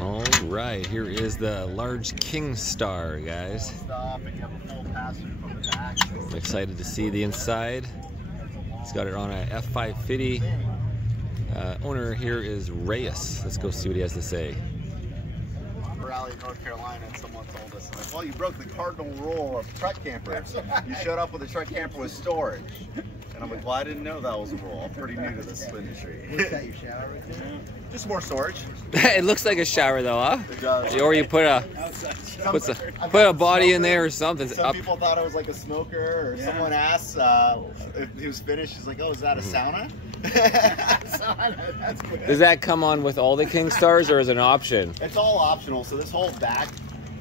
All right, here is the large Kingstar, guys. I'm excited to see the inside. It's got it on a F550. Owner here is Reyes. Let's go see what he has to say. Rally, North Carolina, and someone told us, like, well, you broke the cardinal rule of truck campers. You showed up with a truck camper with storage. And I'm like, well, I didn't know that was a rule. I'm pretty new to this industry. Is that your shower? Just more storage. It looks like a shower though, huh? It does. Or you put a body in there or something. Some people thought it was like a smoker, or someone asked if he was finished. He's like, oh, is that a sauna? Sauna, that's good. Does that come on with all the Kingstars or is it an option? It's all optional. So this whole back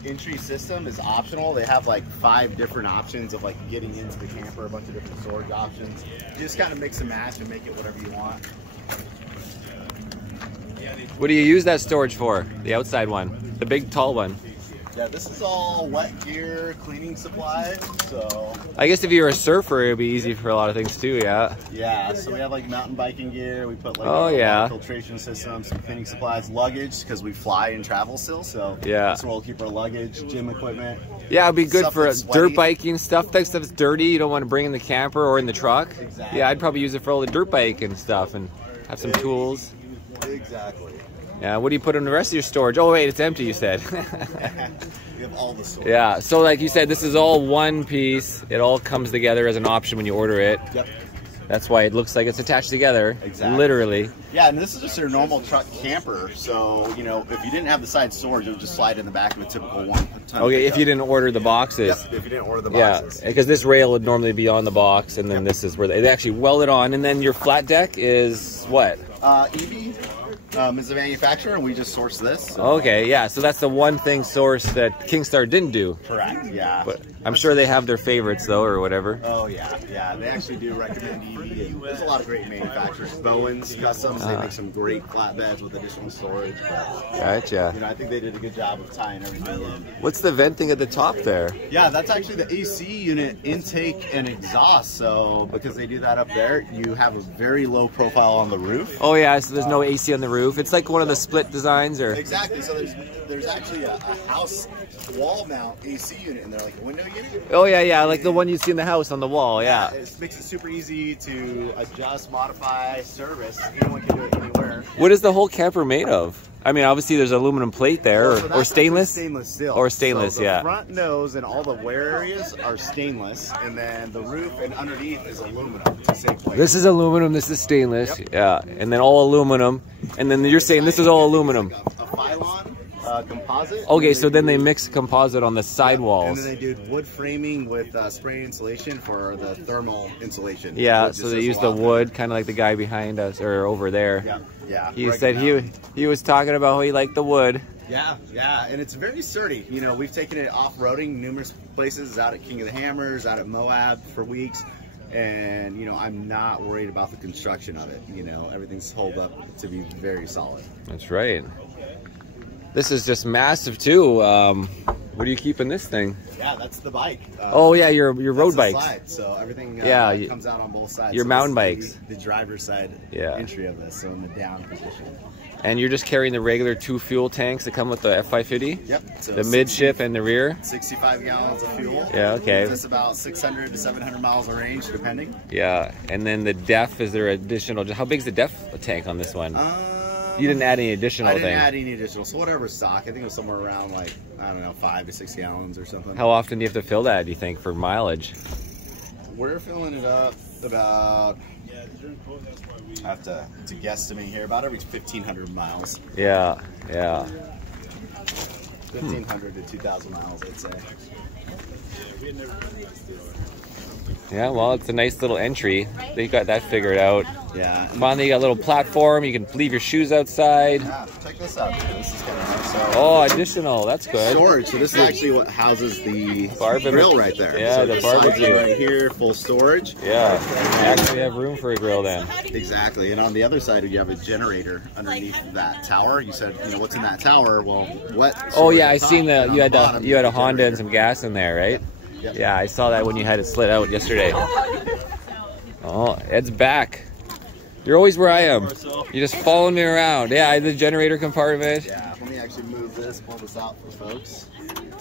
entry system is optional. They have like 5 different options of like getting into the camper, a bunch of different storage options. You just kind of mix and match and make it whatever you want. What do you use that storage for? The outside one, the big tall one. Yeah, this is all wet gear, cleaning supplies, so... I guess if you were a surfer, it would be easy for a lot of things too, yeah? Yeah, so we have like mountain biking gear, we put like filtration systems, some cleaning supplies, luggage, because we fly and travel still, so yeah, that's where we'll keep our luggage, gym equipment. Yeah, it'd be good for dirt biking stuff. That stuff's dirty, you don't want to bring in the camper or in the truck. Exactly. Yeah, I'd probably use it for all the dirt bike and stuff and have some tools. Exactly. Yeah, what do you put in the rest of your storage? Oh wait, it's empty, you said. We have all the storage. Yeah, so like you said, this is all one piece. It all comes together as an option when you order it. Yep. That's why it looks like it's attached together. Exactly. Literally. Yeah, and this is just your normal truck camper. So, you know, if you didn't have the side storage, it would just slide in the back of a typical 1-ton. Okay, if you didn't order the boxes. Yep, if you didn't order the boxes. Yeah, because this rail would normally be on the box, and then this is where they actually weld it on. And then your flat deck is what? EV is the manufacturer, and we just source this. So. Okay, yeah, so that's the one thing source that Kingstar didn't do. Correct, yeah. But I'm sure they have their favorites, though, or whatever. Oh, yeah, yeah. They actually do recommend EV. There's a lot of great manufacturers. Bowens Customs, they make some great flatbeds with additional storage. Gotcha. You know, I think they did a good job of tying everything in. What's the venting at the top there? Yeah, that's actually the AC unit intake and exhaust. So because they do that up there, you have a very low profile on the roof. Oh yeah, so there's no AC on the roof. It's like one of the split designs, or exactly. So there's actually a house wall mount AC unit in there, like a window unit. Oh yeah, yeah, like the one you see in the house on the wall. Yeah. It makes it super easy to adjust, modify, service. Anyone can do it anywhere. What is the whole camper made of? I mean, obviously there's aluminum plate there, so or stainless? Stainless steel. Or stainless, so the yeah. front nose and all the wear areas are stainless, and then the roof and underneath is aluminum to save weight. This is aluminum, this is stainless, yeah. And then all aluminum, and then you're saying this is all aluminum. A pylon composite. Okay, so then they mix composite on the sidewalls. And then they did wood framing with spray insulation for the thermal insulation. Yeah, so they use the wood, kind of like the guy behind us, or over there. Yeah, yeah. He said he was talking about how he liked the wood. Yeah, yeah, and it's very sturdy. You know, we've taken it off-roading numerous places, out at King of the Hammers, out at Moab for weeks. And, you know, I'm not worried about the construction of it. You know, everything's held up to be very solid. That's right. This is just massive too. What do you keep in this thing? Yeah, that's the bike. Oh yeah, your road bikes. Slide, so everything comes out on both sides. Your so mountain bikes. The driver's side entry of this, so in the down position. And you're just carrying the regular 2 fuel tanks that come with the F550? Yep. So the midship and the rear? 65 gallons of fuel. Yeah, okay. It's about 600 to 700 miles of range, depending. Yeah, and then the DEF, is there additional? How big's the DEF tank on this one? You didn't add any additional thing? I didn't add any additional, so whatever stock. I think it was somewhere around like, I don't know, 5 to 6 gallons or something. How often do you have to fill that, do you think, for mileage? We're filling it up about, I have to guesstimate here, about every 1,500 miles. Yeah, yeah. 1,500 to 2,000 miles, I'd say. Yeah, well, it's a nice little entry. They got that figured out. Yeah. Finally, you got a little platform. You can leave your shoes outside. Yeah, check this out. This is kind of nice. Oh, additional. That's good. Storage. So this is actually what houses the barbecue grill right there. Yeah, so the barbecue right here, full storage. Yeah, you actually have room for a grill then. Exactly. And on the other side, you have a generator underneath that tower. You said, you know, what's in that tower? Well, what? Oh yeah, I seen the you had a Honda and some gas in there, right? Yep. Yeah, I saw that when you had it slid out yesterday. Oh, Ed's back. You're always where I am. You're just following me around. Yeah, the generator compartment. Yeah, let me actually move this, pull this out for folks.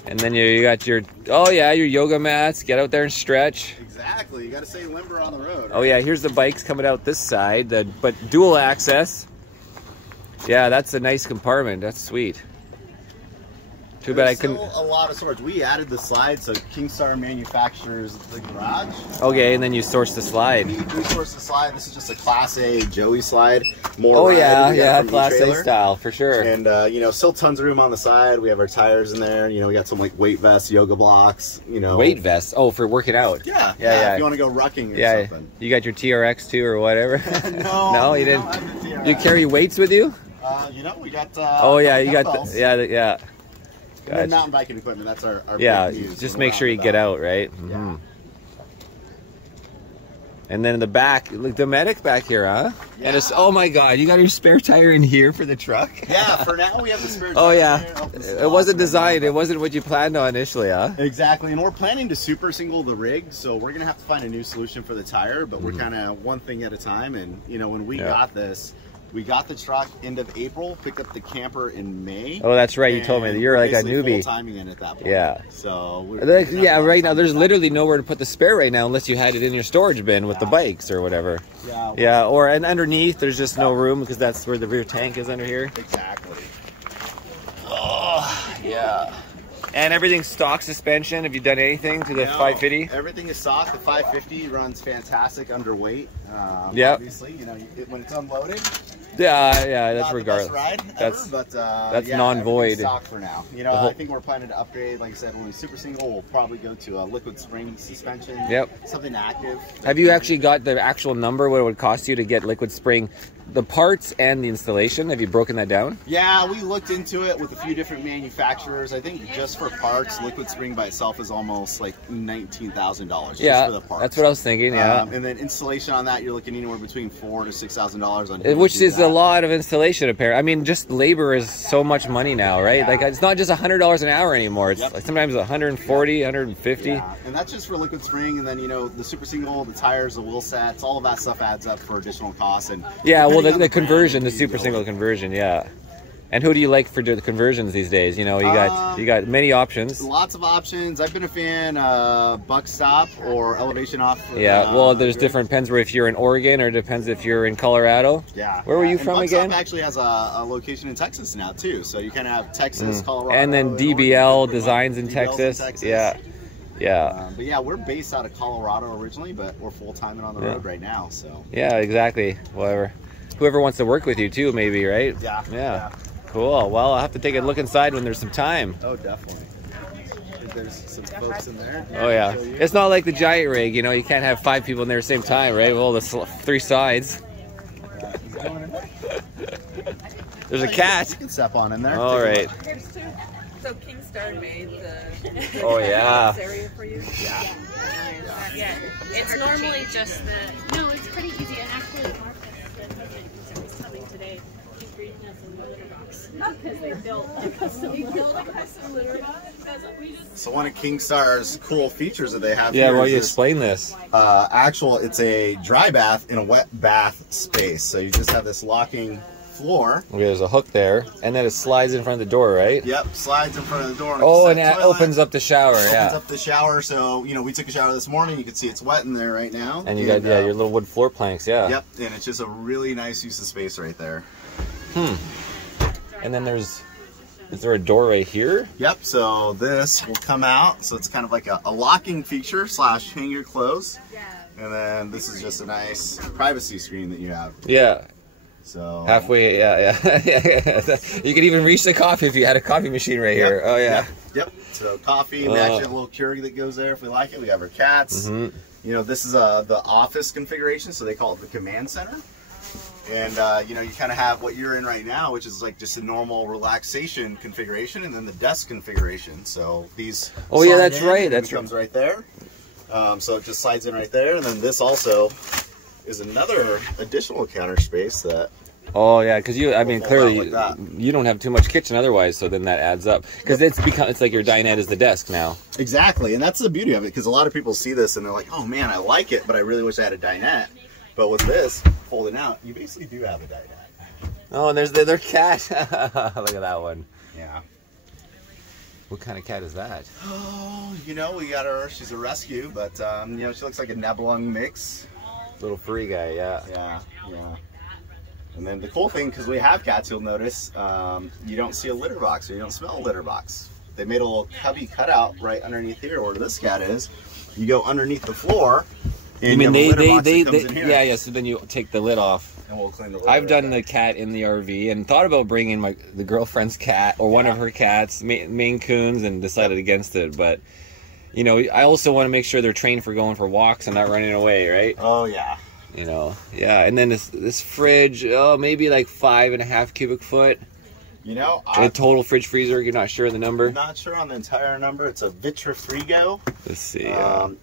And then you got your, oh yeah, your yoga mats. Get out there and stretch. Exactly, you got to stay limber on the road. Right? Oh yeah, here's the bikes coming out this side, but dual access. Yeah, that's a nice compartment. That's sweet. Too bad I couldn't. A lot of storage. We added the slide, so Kingstar manufactures the garage. Okay, and then you source the slide. We source the slide. This is just a Class A Joey slide. More oh yeah, Class A style for sure. And you know, still tons of room on the side. We have our tires in there. You know, we got some like weight vests, yoga blocks. You know, weight vests. Oh, for working out. Yeah. If you want to go rucking or something. You got your TRX too or whatever. No, you didn't. You carry weights with you? You know, we got. Oh yeah, you got. Yeah. Gotcha. And mountain biking equipment, that's our yeah, big use. Just make sure you get out, right? Mm-hmm. And then in the back, look, the medic back here, huh? Yeah. And it's, oh my God, you got your spare tire in here for the truck? Yeah, for now we have the spare tire. Oh yeah, it wasn't designed, it wasn't what you planned on initially, huh? Exactly, and we're planning to super single the rig, so we're gonna have to find a new solution for the tire, but we're kind of one thing at a time. And you know, when we got this, we got the truck end of April, picked up the camper in May. Oh, that's right. You told me you're like a newbie. Full timing in at that point. Yeah. So yeah, right now there's literally nowhere to put the spare right now unless you had it in your storage bin with the bikes or whatever. Yeah. Yeah, or and underneath there's just no room because that's where the rear tank is under here. Exactly. Oh, yeah. And everything's stock suspension. Have you done anything to the 550? Everything is stock. The 550 runs fantastic underweight. Yeah. Obviously, you know, when it's unloaded. Yeah, that's regardless. That's non-void. Stock for now. You know, I think we're planning to upgrade. Like I said, when we super single, we'll probably go to a liquid spring suspension. Yep. Something active. Have you actually got the actual number? What it would cost you to get liquid spring, the parts and the installation? Have you broken that down? Yeah, we looked into it with a few different manufacturers. I think just for parts, liquid spring by itself is almost like $19,000. Yeah, just for the parts. That's what I was thinking. Yeah. And then installation on that, you're looking anywhere between $4,000 to $6,000 on. Which is a lot of installation, apparently. I mean, just labor is so much money now, right? Yeah. Like it's not just $100 an hour anymore. It's like sometimes 140, 150. Yeah. And that's just for liquid spring, and then you know the super single, the tires, the wheel sets, all of that stuff adds up for additional costs. And yeah, well, the conversion, the super single conversion, yeah. And who do you like for the conversions these days? You know, you got many options. Lots of options. I've been a fan buck stop or elevation off. Yeah, well, there's different depends where if you're in Oregon or depends if you're in Colorado. Yeah. Where were you from again? Buck actually has a location in Texas now too. So you kind of have Texas, Colorado, and then DBL designs in Texas. Yeah. Yeah. But yeah, we're based out of Colorado originally, but we're full time and on the road right now. So. Yeah, exactly. Whoever wants to work with you too, maybe, right? Yeah. Cool. Well, I'll have to take a look inside when there's some time. Oh, definitely. There's some folks in there. Oh, yeah. It's not like the giant rig, you know, you can't have 5 people in there at the same time, right? Well, the 3 sides. There's a cat. You can step on in there. All right. So Kingstar made the area for you? Yeah. It's normally just the... No, it's pretty easy. And actually, Marcus was coming today. He's reading us a litter box. Because they built a custom litter box. So one of Kingstar's cool features that they have here why don't you explain this? It's a dry bath in a wet bath space. So you just have this locking floor. Okay, there's a hook there, and then it slides in front of the door, right? Yep, slides in front of the door. Oh, and it opens up the shower. Opens up the shower. So you know, we took a shower this morning. You can see it's wet in there right now. And you got your little wood floor planks. Yeah. Yep, and it's just a really nice use of space right there. And then is there a doorway here? Yep, so this will come out. So it's kind of like a locking feature / hang your clothes. And then this is just a nice privacy screen that you have. Yeah. So halfway, yeah. You could even reach the coffee if you had a coffee machine right here. Oh, yeah. Yep. So coffee, we actually have a little Keurig that goes there if we like it. We have our cats. You know, this is the office configuration, so they call it the command center. And, you know, you kind of have what you're in right now, which is like just a normal relaxation configuration, and then the desk configuration. So these... Oh, yeah, that's right. That comes right there. So it just slides in right there. And then this also is another additional counter space that... Oh, yeah, because clearly you don't have too much kitchen otherwise, so then that adds up. Because it's like your dinette is the desk now. Exactly, and that's the beauty of it, because a lot of people see this and they're like, oh man, I like it, but I really wish I had a dinette. But with this folding out, you basically do have a dinette. Oh, and there's their cat. Look at that one. Yeah. What kind of cat is that? Oh, you know, we got her. She's a rescue, but you know, she looks like a Nebelung mix. Little furry guy, yeah. Yeah, yeah. And then the cool thing, because we have cats, you'll notice you don't see a litter box, or you don't smell a litter box. They made a little cubby cutout right underneath here where this cat is. You go underneath the floor. And you mean they yeah, yeah, so then you take the lid off. And we'll clean the lid. I've done the cat in the RV and thought about bringing the girlfriend's cat or one of her cats, Maine Coons, and decided against it. But, you know, I also want to make sure they're trained for going for walks and not running away, right? Oh, yeah. You know, yeah. And then this fridge, oh, maybe like 5.5 cubic foot. You know, a total fridge freezer. You're not sure of the number? Not sure on the entire number. It's a Vitrifrigo. Let's see.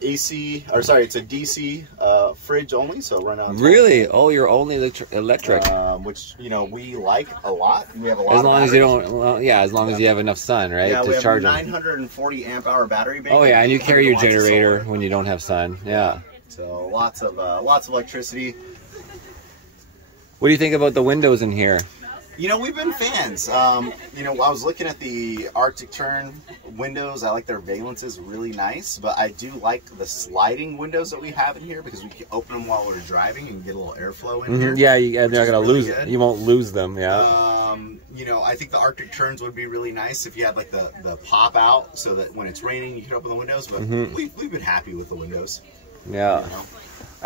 AC, or sorry, it's a DC fridge only, so run on. Really? Oh, you're only electric. Which, you know, we like a lot. We have a lot. As long as you don't, well, yeah, as long as you have enough sun, right? Yeah, to we have charge a 940 amp hour battery bank. Oh yeah, and you carry your generator when you don't have sun. Yeah. So lots of electricity. What do you think about the windows in here? You know, we've been fans. You know, I was looking at the Arctic Tern windows. I like their valences, really nice. But I do like the sliding windows that we have in here because we can open them while we're driving and get a little airflow in here. Yeah, they're not gonna lose it. You won't lose them. Yeah. You know, I think the Arctic Terns would be really nice if you had like the pop out, so that when it's raining you can open the windows. But we've been happy with the windows. Yeah. You know?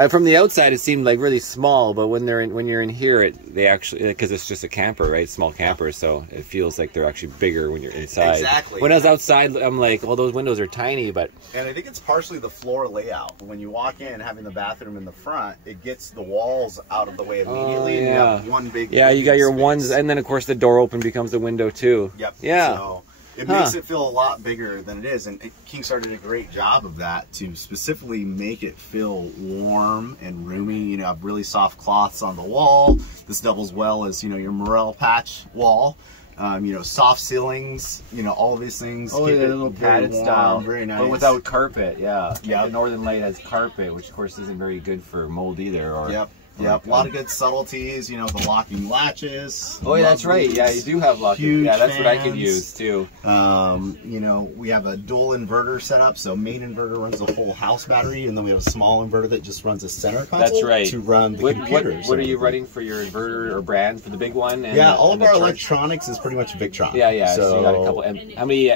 From the outside, it seemed like really small, but when you're in here, they actually, because it's just a camper, right? Small camper, so it feels like they're actually bigger when you're inside. Exactly. When I was outside, I'm like, well, those windows are tiny, but. And I think it's partially the floor layout. When you walk in, having the bathroom in the front, it gets the walls out of the way immediately, and you have one big. Yeah, you got your space. ones, and then of course the door open becomes the window too. Yep. Yeah. So it makes it feel a lot bigger than it is, and Kingstar did a great job of that to specifically make it feel warm and roomy. You know, have really soft cloths on the wall. This doubles well as, you know, your morel patch wall. You know, soft ceilings. You know, all of these things. Oh, yeah, a little padded style, very nice, but without carpet. Yeah. Yeah. The Northern Lite has carpet, which of course isn't very good for mold either. Or yep. Yep, a lot of good subtleties, you know, the locking latches. Oh, yeah, that's right. Yeah, you do have locking. Yeah, that's what I could use too. You know, we have a dual inverter setup, so main inverter runs the whole house battery, and then we have a small inverter that just runs a center console. That's right. To run the computers. What are you running for your inverter or brand for the big one? And yeah, all of our electronics is pretty much Victron. Yeah, yeah. So you got a couple. How many?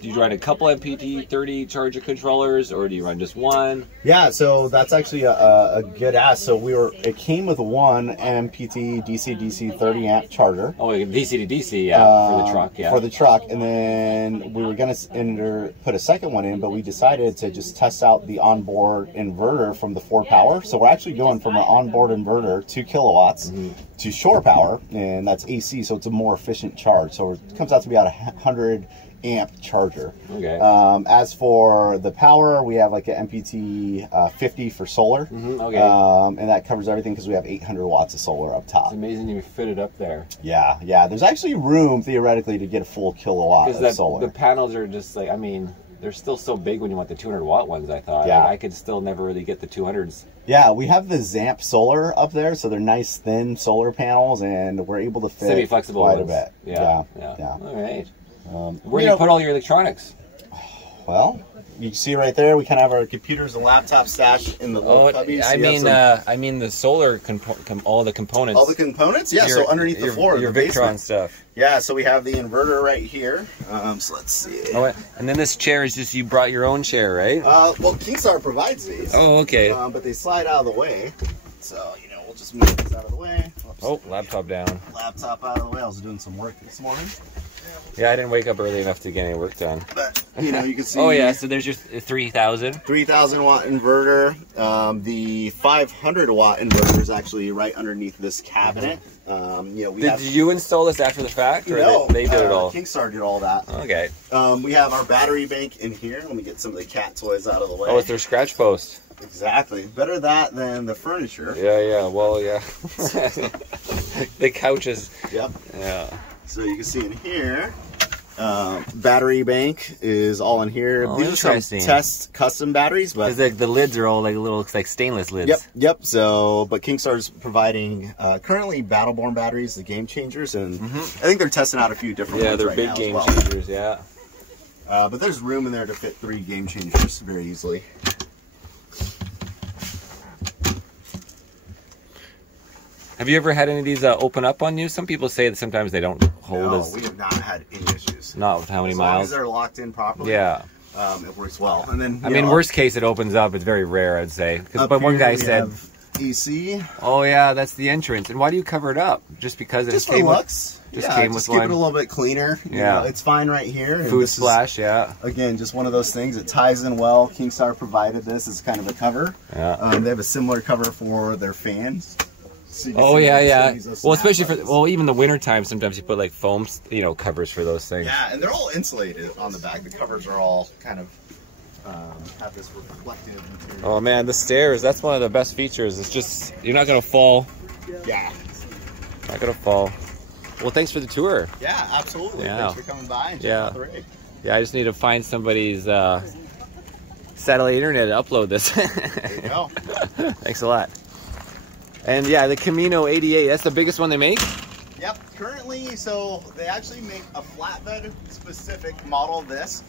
Do you run a couple MPT-30 charger controllers, or do you run just one? Yeah, so that's actually a good ask. So it came with one MPT DC 30 amp charger. Oh, DC to DC, yeah, for the truck, yeah. For the truck, and then we were gonna put a second one in, but we decided to just test out the onboard inverter from the 4Power. So we're actually going from an onboard inverter, 2 kilowatts, to shore power, and that's AC, so it's a more efficient charge. So it comes out to be about 100 amp charger. Okay. As for the power, we have like an MPT 50 for solar. Okay. And that covers everything because we have 800 watts of solar up top. It's amazing you fit it up there. Yeah, yeah. There's actually room theoretically to get a full kilowatt of solar. The panels are just like, I mean, they're still so big when you want the 200 watt ones, I thought. Yeah. I could still never really get the 200s. Yeah, we have the Zamp solar up there, so they're nice thin solar panels, and we're able to fit semi-flexible quite ones. A bit. Yeah. All right. Where do you put all your electronics? Well, you can see right there, we kind of have our computers and laptop stash in the little cubbies. I mean the solar, all the components. All the components? Yeah, so underneath the floor. Your Victron stuff. Yeah, so we have the inverter right here. So let's see. Oh, and then this chair is just, you brought your own chair, right? Well, Kingstar provides these. Oh, okay. But they slide out of the way. So, you know, we'll just move this out of the way. Oops. Oh, laptop down. Laptop out of the way. I was doing some work this morning. Yeah, I didn't wake up early enough to get any work done. But, you know, you can see. Oh, yeah, so there's your 3,000. 3,000 watt inverter. The 500 watt inverter is actually right underneath this cabinet. You know, did you install this after the fact? Or no, they did it all? Kingstar did all that. Okay. We have our battery bank in here. Let me get some of the cat toys out of the way. Oh, it's their scratch post. Exactly. Better that than the furniture. Yeah, well, yeah. The couches. Yep. Yeah. So you can see in here, Battery bank is all in here. Oh, these are some test custom batteries, but the lids are all like little, looks like stainless lids. Yep. So, but Kingstar's providing currently Battleborn batteries, the game changers, and I think they're testing out a few different ones they're right big now game as well. changers. Yeah. But there's room in there to fit 3 game changers very easily. Have you ever had any of these open up on you? Some people say that sometimes they don't hold No, as... we have not had any issues. Not with how many as miles? long as they're locked in properly. Yeah. It works well. And then, I mean, worst case, it opens up. It's very rare, I'd say. But one guy said... AC. Oh, yeah, that's the entrance. And why do you cover it up? Just because it came with... Just keep it a little bit cleaner. You know, it's fine right here. Food splash, Again, just one of those things. It ties in well. Kingstar provided this as kind of a cover. Yeah. They have a similar cover for their fans. So Well, especially for even the winter time, sometimes you put like foam, covers for those things. Yeah, and they're all insulated on the back. The covers are all kind of have this reflective material. Oh man, the stairs, that's one of the best features. It's just, you're not gonna fall. Yeah. Not gonna fall. Well, thanks for the tour. Yeah, absolutely. Yeah. Thanks for coming by and checking out the rig. Yeah, I just need to find somebody's satellite internet to upload this. There you go. Thanks a lot. And yeah, the Camino 88, that's the biggest one they make? Yep, currently, so they actually make a flatbed specific model of this.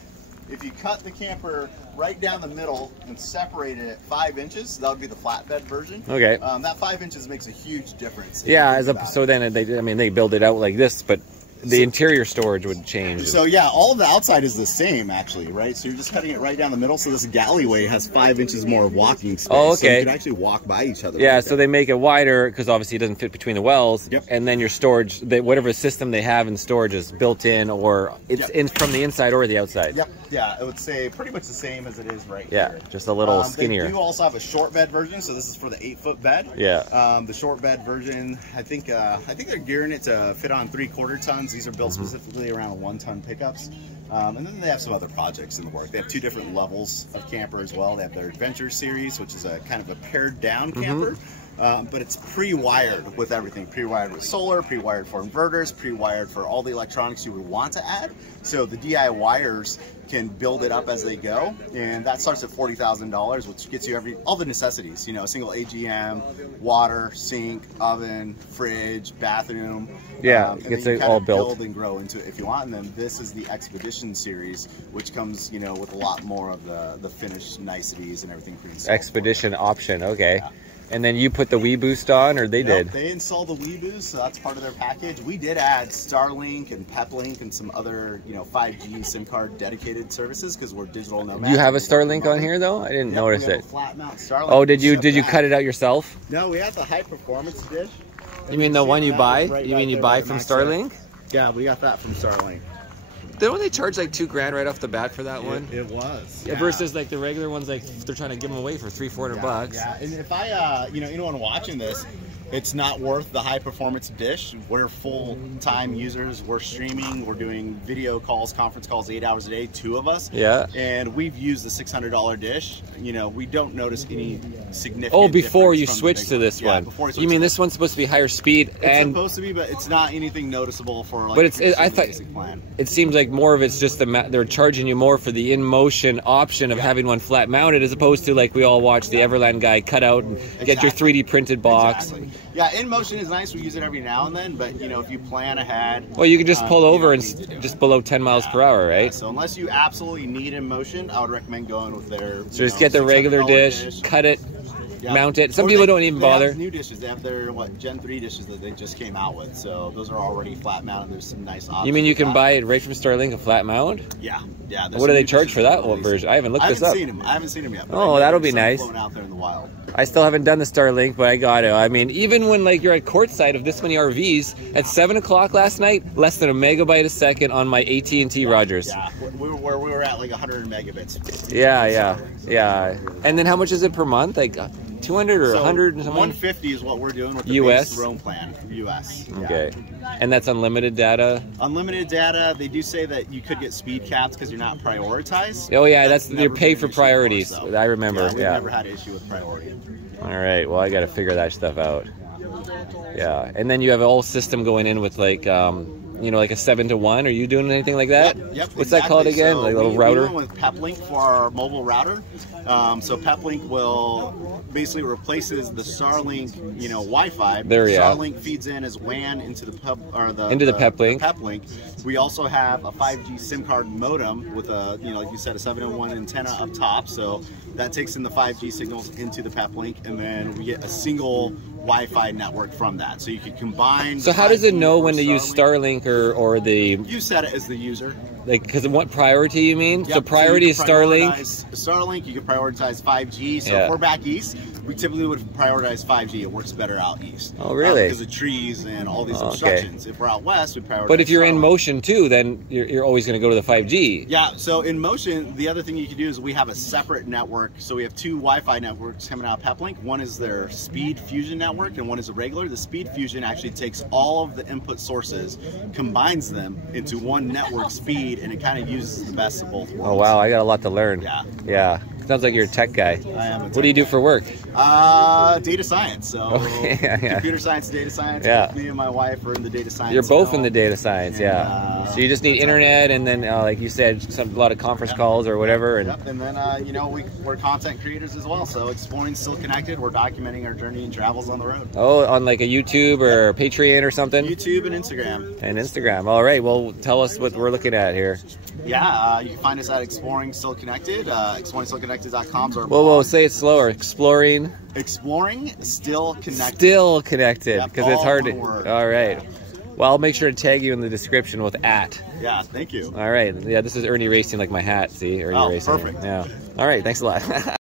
If you cut the camper right down the middle and separate it at 5 inches, that would be the flatbed version. Okay. That 5 inches makes a huge difference. Yeah, so then they build it out like this, but the interior storage would change. So yeah, all of the outside is the same actually, right? So you're just cutting it right down the middle. So this galleyway has 5 inches more of walking space. Oh, okay. So you can actually walk by each other. Yeah, right so they make it wider because obviously it doesn't fit between the wells. Yep. And then your storage, whatever system they have in storage is built in, or it's in from the inside or the outside. Yep. Yeah, I would say pretty much the same as it is right here. Yeah, just a little skinnier. They do also have a short bed version, so this is for the 8-foot bed. Yeah. The short bed version, I think they're gearing it to fit on 3/4 tons. These are built specifically around 1-ton pickups. And then they have some other projects in the work. They have 2 different levels of camper as well. They have their Adventure series, which is a kind of a pared down camper. But it's pre-wired with everything. Pre-wired with solar, pre-wired for inverters, pre-wired for all the electronics you would want to add. So the DIYers can build it up as they go, and that starts at $40,000, which gets you all the necessities. You know, a single AGM, water, sink, oven, fridge, bathroom. Yeah, it gets it all built. Build and grow into it if you want. And then this is the Expedition series, which comes, with a lot more of the finished niceties and everything. Expedition option, okay. Yeah. And then you put the Wii Boost on, or they did? They installed the Wii Boost, so that's part of their package. We did add Starlink and Peplink and some other, 5G SIM card dedicated services because we're digital nomads. Do you have a Starlink on here though? I didn't notice it. Flat mount Starlink. Oh, did you cut it out yourself? No, we had the high performance dish. You mean the one you buy? You mean you buy from Starlink? Yeah, we got that from Starlink. Don't they charge like $2,000 right off the bat for that one? It was. Yeah, versus like the regular ones, like they're trying to give them away for $300-400 bucks. Yeah, and if I, anyone watching this, it's not worth the high performance dish. We're full-time users. We're streaming. We're doing video calls, conference calls 8 hours a day, 2 of us. Yeah. And we've used the $600 dish. We don't notice any significant. Oh, before you switch to this one. Before you mean this one's supposed to be higher speed? It's supposed to be, but it's not anything noticeable for like. But I thought it seems like more of it's just they're charging you more for the in-motion option of having one flat mounted, as opposed to like we all watch the Everland guy cut out and get your 3D printed box. Exactly. Yeah, in motion is nice. We use it every now and then, but if you plan ahead. Well, you can just pull over and just below 10 miles per hour, right? Yeah, so unless you absolutely need in motion, I would recommend going with their. So just get the regular dish, cut it, mount it. Some people don't even bother. Have new dishes. They have their Gen 3 dishes that they just came out with. So those are already flat mounted. There's some nice options. You mean you can buy it right from Starlink, a flat mount? Yeah. What do they charge for that one version? I haven't looked this up. I haven't seen them yet. Oh, that'll be nice. Out there in the wild. I still haven't done the Starlink, but I got it. I mean, even when like you're at courtside of this many RVs, at 7 o'clock last night, less than a megabyte a second on my AT&T Rogers. Yeah, we were at like 100 megabits. Yeah. And then how much is it per month? Like 200 or 100 and something? 150 is what we're doing with the US Roam plan. US. Okay. And that's unlimited data? Unlimited data. They do say that you could get speed caps because you're not prioritized. Oh yeah, you're paid for priorities. Before, so. I remember. We've never had an issue with priority. All right. Well, I got to figure that stuff out. Yeah. And then you have a whole system going in with like you know, like a 7-to-1. Are you doing anything like that? Yep, What's that called again? So like a little router? We went with Peplink for our mobile router. So Peplink will basically replaces the Starlink, you know, Wi-Fi. Starlink feeds in as WAN into the Peplink. We also have a 5G SIM card modem with a, you know, like you said, a 701 antenna up top. So that takes in the 5G signals into the Peplink, and then we get a single Wi-Fi network from that. So you can combine. So how does it know when to use Starlink or the? You set it as the user. Like, because of what priority you mean? Yep. So priority is Starlink. Starlink, you can prioritize 5G. So if we're back east, we typically would prioritize 5G. It works better out east. Oh, really? Because of trees and all these obstructions. If we're out west, we prioritize. But if you're Starlink. in motion too, then you're always going to go to the 5G. Yeah. So in motion, the other thing you can do is we have a separate network. So we have two Wi-Fi networks coming out of Peplink. One is their Speed Fusion network, and one is a regular. The Speed Fusion actually takes all of the input sources, combines them into one network speed, and it kind of uses the best of both worlds. Oh wow, I got a lot to learn. Yeah. Yeah. Sounds like you're a tech guy. I am a tech What do you do for work? Data science. So computer science, data science. Yeah. Me and my wife are in the data science. You're both in the data science, and, so you just need internet, and then like you said, a lot of conference calls or whatever. And and then you know, we're content creators as well. So Exploring Still Connected, we're documenting our journey and travels on the road. Oh, on like a YouTube or Patreon or something? YouTube and Instagram. And Instagram. All right. Well, tell us what we're looking at here. Yeah, you can find us at Exploring Still Connected. ExploringStillConnected.com is our blog. Whoa, say it slower. Exploring Still Connected. Still Connected, because it's hard to. Word. All right. Well, I'll make sure to tag you in the description with @ Yeah, thank you. All right. Yeah, this is Irnieracing, like my hat. See, Irnieracing. Perfect. Yeah. All right. Thanks a lot.